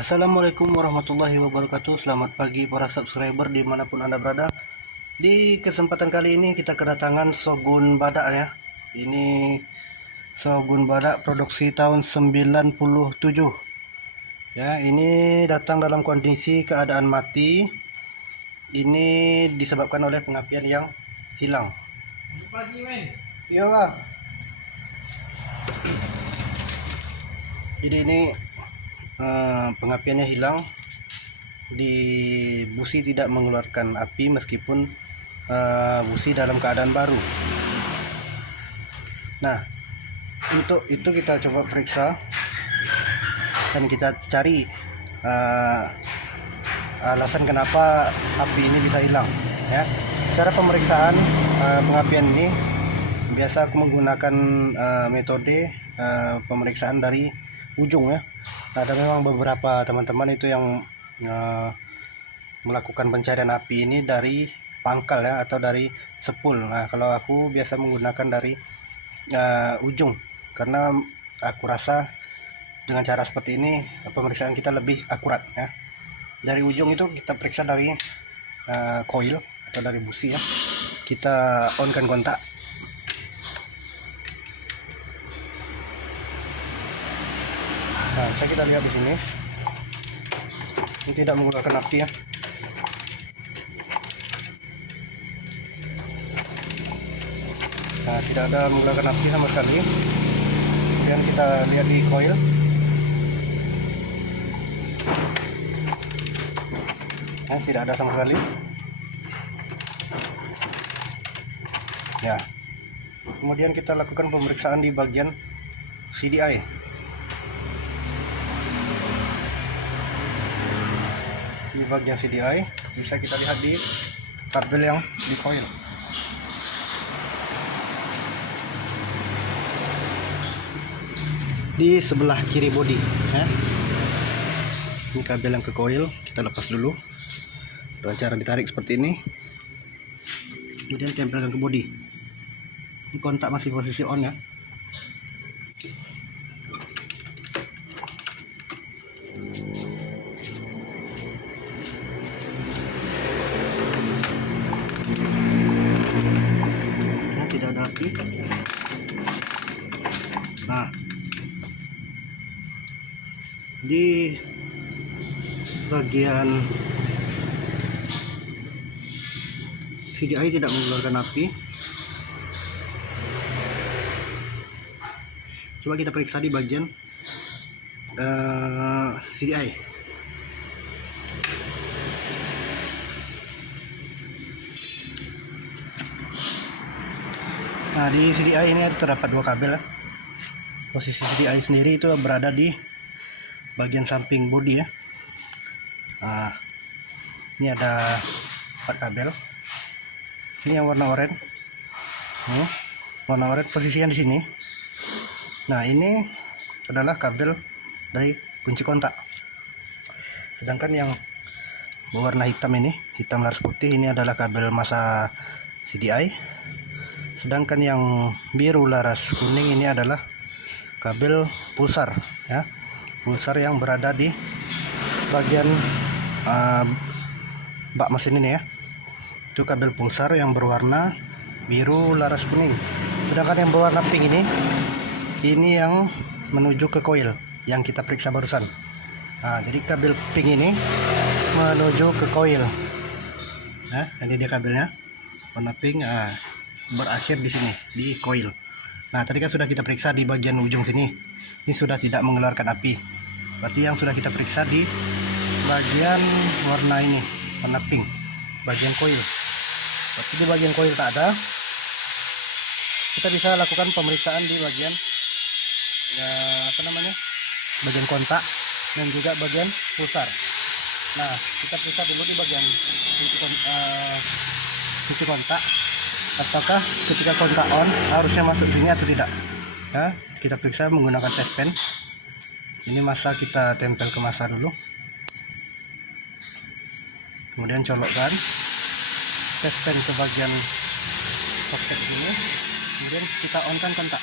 Assalamualaikum warahmatullahi wabarakatuh. Selamat pagi para subscriber dimanapun Anda berada. Di kesempatan kali ini kita kedatangan Shogun Badak ya. Ini Shogun Badak produksi tahun 97 ya. Ini datang dalam kondisi keadaan mati. Ini disebabkan oleh pengapian yang hilang. Iya bang. Jadi ini pengapiannya hilang, di busi tidak mengeluarkan api meskipun busi dalam keadaan baru. Nah, untuk itu kita coba periksa dan kita cari alasan kenapa api ini bisa hilang ya. Cara pemeriksaan pengapian ini biasa aku menggunakan metode pemeriksaan dari ujung ya. Ada memang beberapa teman-teman itu yang melakukan pencarian api ini dari pangkal ya, atau dari sepul. Nah, kalau aku biasa menggunakan dari ujung, karena aku rasa dengan cara seperti ini pemeriksaan kita lebih akurat ya. Dari ujung itu kita periksa dari koil atau dari busi ya. Kita on-kan kontak. Nah, bisa kita lihat di sini, ini tidak mengeluarkan api ya. Nah, tidak ada mengeluarkan api sama sekali. Kemudian kita lihat di coil. Nah, tidak ada sama sekali. Ya. Kemudian kita lakukan pemeriksaan di bagian CDI. Di bagian CDI bisa kita lihat di kabel yang di coil. Di sebelah kiri bodi ya. Ini kabel yang ke coil, kita lepas dulu dengan cara ditarik seperti ini, kemudian tempelkan ke bodi. Ini kontak masih posisi on ya. Tidak ada api. Nah, di bagian CDI tidak mengeluarkan api. Coba kita periksa di bagian CDI. Nah, di CDI ini terdapat dua kabel. Posisi CDI sendiri itu berada di bagian samping bodi ya. Nah, ini ada 4 kabel. Ini yang warna oranye. Warna oranye posisinya di sini. Nah, ini adalah kabel dari kunci kontak. Sedangkan yang berwarna hitam ini, hitam laras putih, ini adalah kabel masa CDI. Sedangkan yang biru laras kuning ini adalah kabel pulsar ya. Pulsar yang berada di bagian bak mesin ini ya. Itu kabel pulsar yang berwarna biru laras kuning. Sedangkan yang berwarna pink ini yang menuju ke coil yang kita periksa barusan. Nah, jadi kabel pink ini menuju ke coil. Nah, ini dia kabelnya warna pink. Berakhir di sini di coil. Nah, tadi kan sudah kita periksa di bagian ujung sini. Ini sudah tidak mengeluarkan api. Berarti yang sudah kita periksa di bagian warna ini, warna pink, bagian coil. Berarti di bagian coil tak ada. Kita bisa lakukan pemeriksaan di bagian bagian kontak dan juga bagian pulsar. Nah, kita periksa dulu di bagian kunci kontak. Apakah ketika kontak on harusnya masuk sini atau tidak ya. Kita periksa menggunakan test pen. Ini masa kita tempel ke masa dulu, kemudian colokkan test pen ke bagian soket ini, kemudian kita on kan kontak.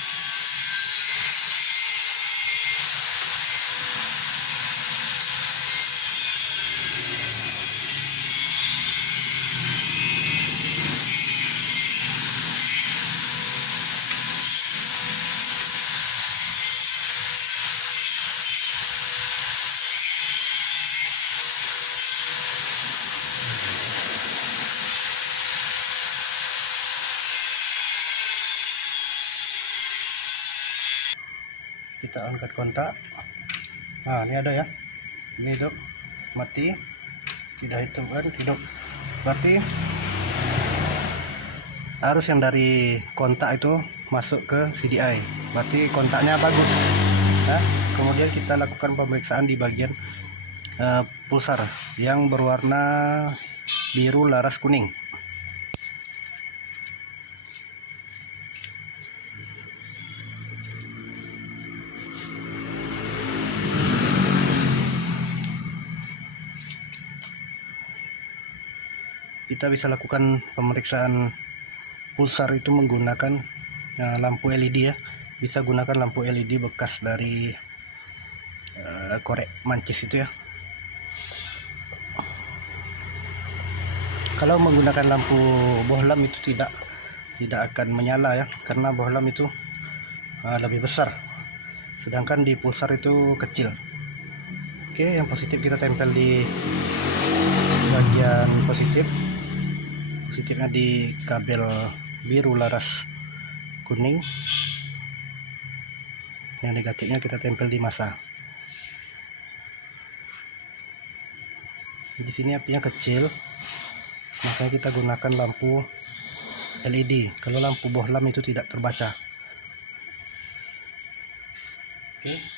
Kita angkat kontak. Nah, ini ada ya, ini hidup, mati, tidak hidup kan, hidup. Berarti arus yang dari kontak itu masuk ke CDI, berarti kontaknya bagus. Nah, kemudian kita lakukan pemeriksaan di bagian pulsar yang berwarna biru laras kuning. Kita bisa lakukan pemeriksaan pulsar itu menggunakan lampu LED ya. Bisa gunakan lampu LED bekas dari korek mancis itu ya. Kalau menggunakan lampu bohlam itu tidak akan menyala ya, karena bohlam itu lebih besar, sedangkan di pulsar itu kecil. Oke, yang positif kita tempel di bagian positifnya di kabel biru laras kuning, yang negatifnya kita tempel di masa. Di sini apinya kecil, makanya kita gunakan lampu LED. Kalau lampu bohlam itu tidak terbaca. Oke.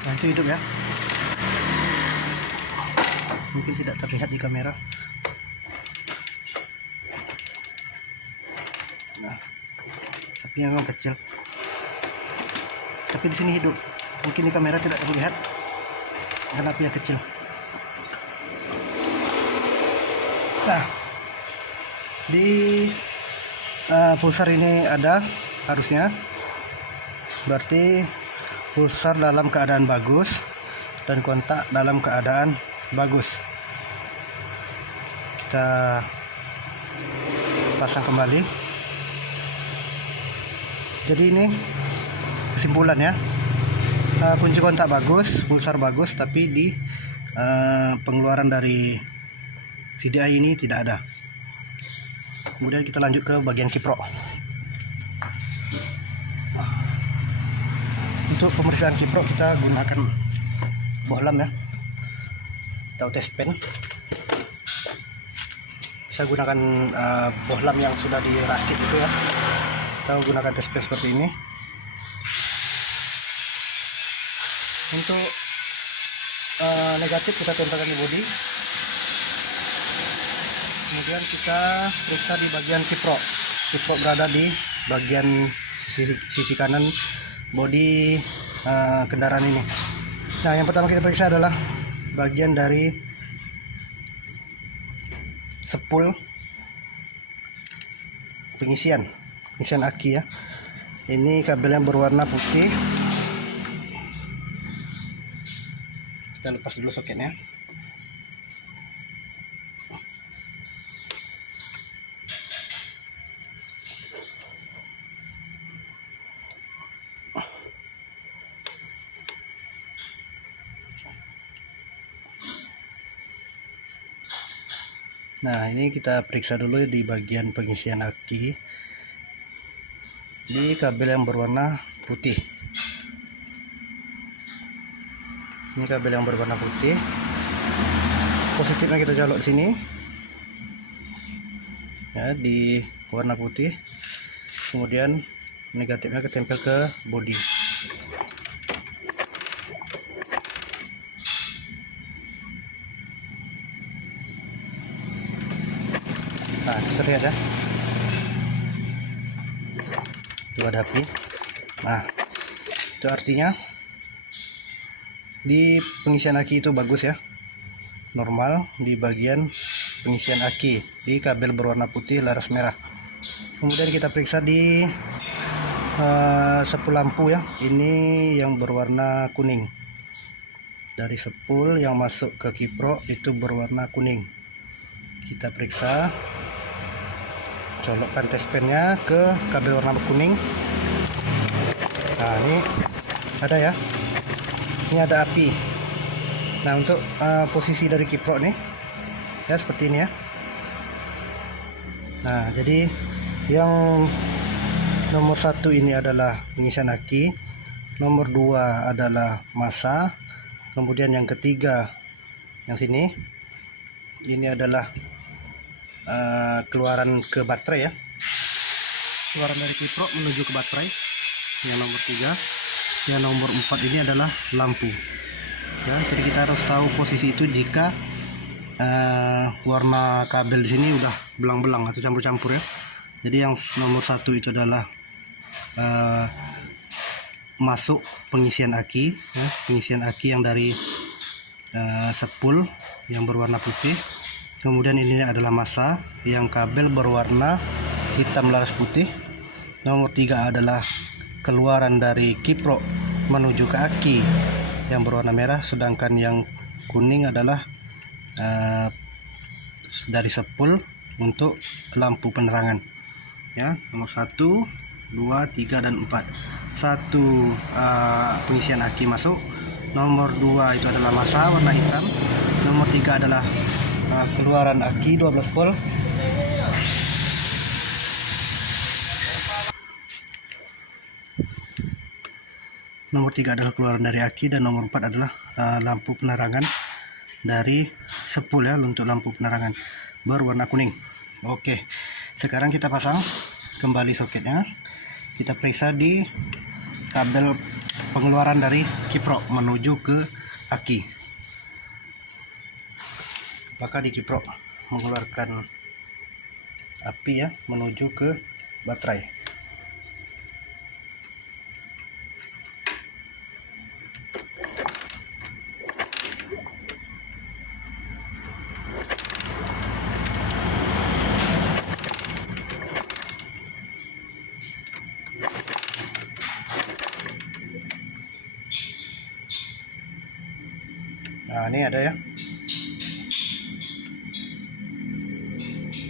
Nah, itu hidup ya. Mungkin tidak terlihat di kamera. Nah, apinya memang kecil, tapi di sini hidup. Mungkin di kamera tidak terlihat karena apinya kecil. Nah, di pulsar ini ada harusnya, berarti pulsar dalam keadaan bagus dan kontak dalam keadaan bagus. Kita pasang kembali. Jadi ini kesimpulannya, kunci kontak bagus, pulsar bagus, tapi di pengeluaran dari CDI ini tidak ada. Kemudian kita lanjut ke bagian kiprok. Untuk pemeriksaan kiprok kita gunakan bohlam ya, atau test pen. Bisa gunakan bohlam yang sudah dirakit itu ya, atau gunakan test pen seperti ini. Untuk negatif kita tempelkan di bodi. Kemudian kita periksa di bagian kiprok. Kiprok berada di bagian sisi kanan bodi kendaraan ini. Nah, yang pertama kita periksa adalah bagian dari sepul pengisian aki ya. Ini kabel yang berwarna putih. Kita lepas dulu soketnya. Nah, ini kita periksa dulu di bagian pengisian aki di kabel yang berwarna putih. Ini kabel yang berwarna putih. Positifnya kita colok di sini ya, di warna putih. Kemudian negatifnya kita tempel ke bodi. Nah, bisa lihat ya, itu ada api. Nah, itu artinya di pengisian aki itu bagus ya, normal di bagian pengisian aki di kabel berwarna putih laras merah. Kemudian kita periksa di sepul lampu ya, ini yang berwarna kuning. Dari sepul yang masuk ke kiprok itu berwarna kuning. Kita periksa, colokkan test pennya ke kabel warna kuning. Nah, ini ada ya, ini ada api Nah, untuk posisi dari kiprok nih ya seperti ini ya. Nah, jadi yang nomor 1 ini adalah pengisian aki, nomor 2 adalah massa, kemudian yang ketiga yang sini ini adalah keluaran ke baterai ya, keluaran dari kiprok menuju ke baterai. Yang nomor 3, yang nomor 4 ini adalah lampu ya. Jadi kita harus tahu posisi itu jika warna kabel di sini udah belang-belang atau campur-campur ya. Jadi yang nomor 1 itu adalah masuk pengisian aki ya, pengisian aki yang dari spool yang berwarna putih. Kemudian ini adalah massa yang kabel berwarna hitam laras putih. Nomor 3 adalah keluaran dari kiprok menuju ke aki yang berwarna merah, sedangkan yang kuning adalah dari spool untuk lampu penerangan ya. Nomor 1, 2, 3 dan 4. 1 pengisian aki masuk, nomor 2 itu adalah massa warna hitam, nomor 3 adalah keluaran aki 12 volt. Nomor 3 adalah keluaran dari aki dan nomor 4 adalah lampu penerangan dari spool ya, untuk lampu penerangan berwarna kuning. Oke, sekarang kita pasang kembali soketnya. Kita periksa di kabel pengeluaran dari kiprok menuju ke aki. Apakah di kiprok mengeluarkan api ya menuju ke baterai. Nah, ini ada ya.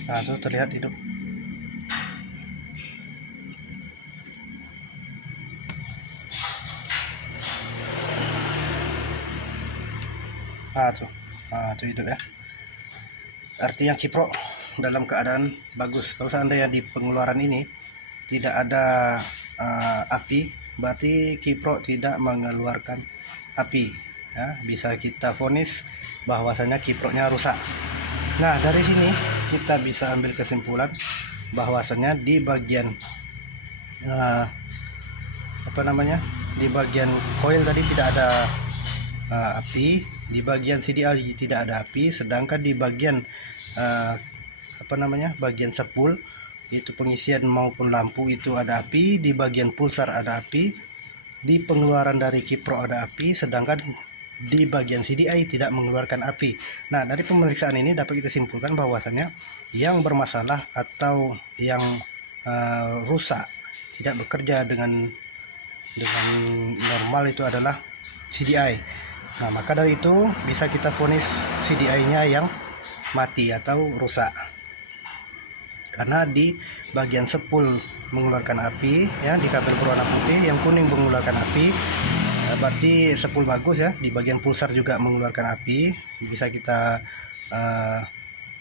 Nah, itu terlihat hidup. Nah, itu hidup ya. Artinya kiprok dalam keadaan bagus. Kalau seandainya di pengeluaran ini tidak ada api, berarti kiprok tidak mengeluarkan api ya. Bisa kita vonis bahwasanya kiproknya rusak. Nah, dari sini kita bisa ambil kesimpulan bahwasanya di bagian di bagian coil tadi tidak ada api, di bagian CDI tidak ada api, sedangkan di bagian bagian spool itu pengisian maupun lampu itu ada api, di bagian pulsar ada api, di pengeluaran dari kiprok ada api, sedangkan di bagian CDI tidak mengeluarkan api. Nah, dari pemeriksaan ini dapat kita simpulkan bahwasannya yang bermasalah atau yang rusak tidak bekerja dengan normal itu adalah CDI. Nah, maka dari itu bisa kita vonis CDI-nya yang mati atau rusak. Karena di bagian spool mengeluarkan api ya, di kabel berwarna putih, yang kuning mengeluarkan api. Berarti spool bagus ya. Di bagian pulsar juga mengeluarkan api. Bisa kita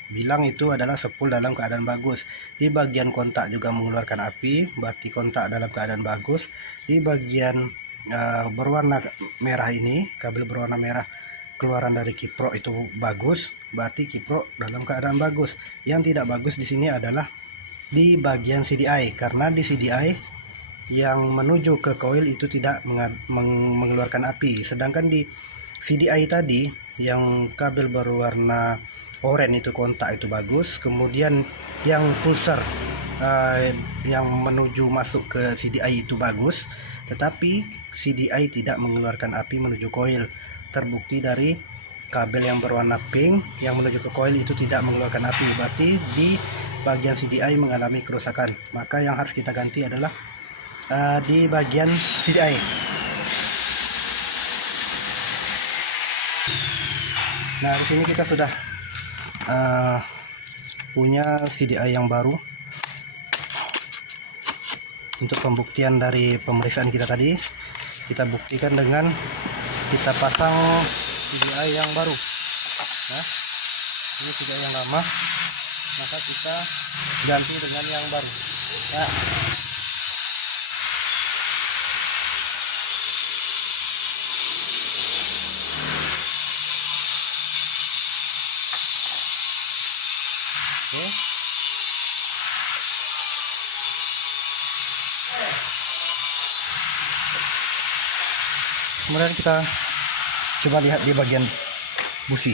bilang itu adalah spool dalam keadaan bagus. Di bagian kontak juga mengeluarkan api, berarti kontak dalam keadaan bagus. Di bagian berwarna merah ini, kabel berwarna merah keluaran dari kiprok itu bagus, berarti kiprok dalam keadaan bagus. Yang tidak bagus di sini adalah di bagian CDI, karena di CDI yang menuju ke coil itu tidak mengeluarkan api, sedangkan di CDI tadi yang kabel berwarna oranye itu kontak itu bagus. Kemudian yang pulsar yang menuju masuk ke CDI itu bagus, tetapi CDI tidak mengeluarkan api menuju coil. Terbukti dari kabel yang berwarna pink yang menuju ke coil itu tidak mengeluarkan api, berarti di bagian CDI mengalami kerusakan. Maka yang harus kita ganti adalah di bagian CDI. Nah, di sini kita sudah punya CDI yang baru. Untuk pembuktian dari pemeriksaan kita tadi, kita buktikan dengan kita pasang VGA yang baru. Nah, ini VGA yang lama, maka kita ganti dengan yang baru. Nah, oke. Kemudian kita coba lihat di bagian busi.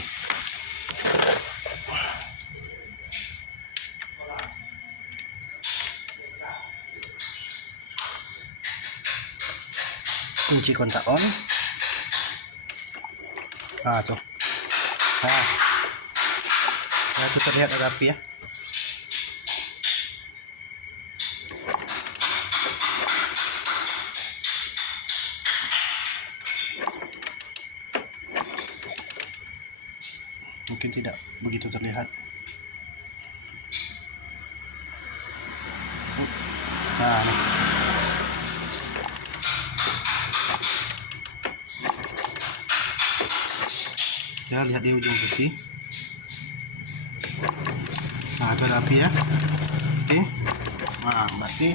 Kunci kontak on. Nah, tuh. Nah, itu terlihat ada api ya. Mungkin tidak begitu terlihat. Nah, nih. Ya, lihat di ujung busi. Nah, itu ada api ya. Oke. Nah, berarti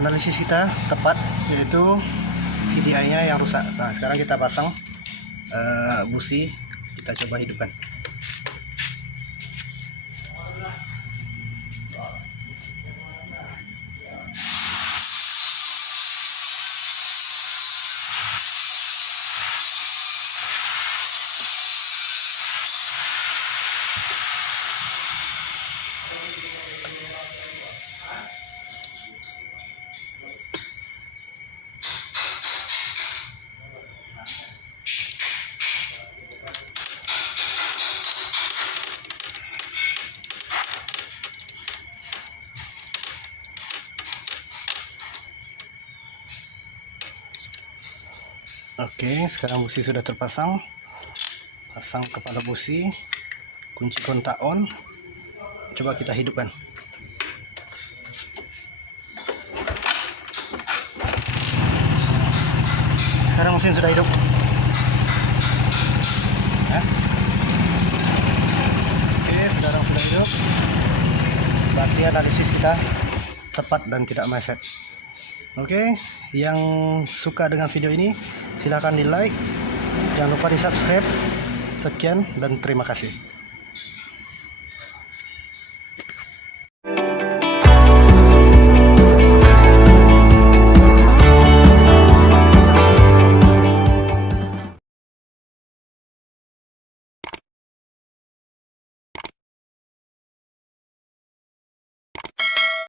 analisis kita tepat, yaitu VDI-nya yang rusak. Nah, sekarang kita pasang busi, kita coba hidupkan. Oke, sekarang busi sudah terpasang. Pasang kepala busi, kunci kontak on. Coba kita hidupkan. Sekarang mesin sudah hidup. Ya. Oke, sekarang sudah hidup. Berarti analisis kita tepat dan tidak meleset. Oke, yang suka dengan video ini silahkan di like, jangan lupa di subscribe. Sekian dan terima kasih.